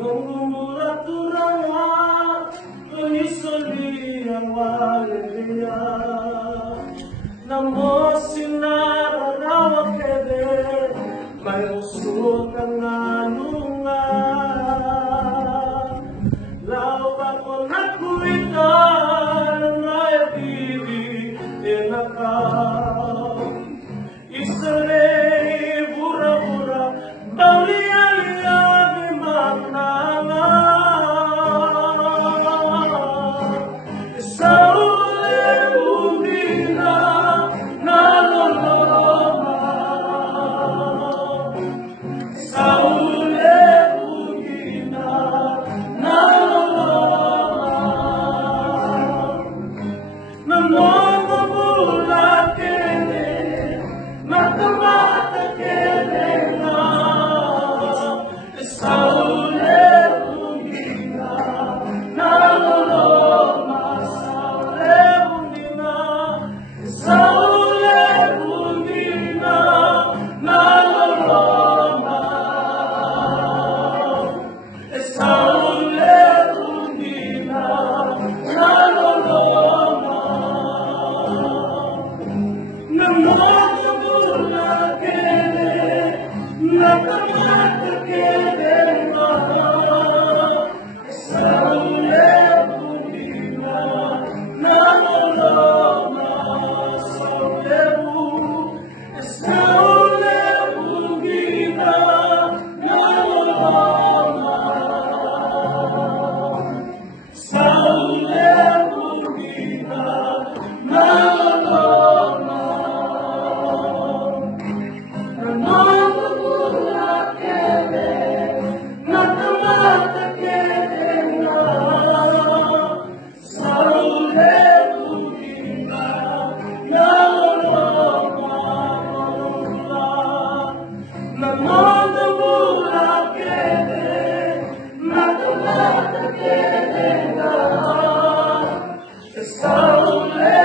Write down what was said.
Mengumulat turangan Tunisoli ang alegria Namo sinararawak kede May usok ang anunga Lawak mo nakuitan May diri enakaw Isare bura-bura Baulia-lia bimaknanga Saule undina naloloma Saule undina naloloma Namamamula kene Mata-mata kene na Saule undina naloloma Saule undina Saule undina naloloma Saule undina naloloma Namamamula kene Mata-mata kene na Saule undina naloloma Saule undina naloloma Saule undina naloloma Namamamula kene Mata-mata kene na Saule undina naloloma Namamamula kene Mata-mata kene na Saule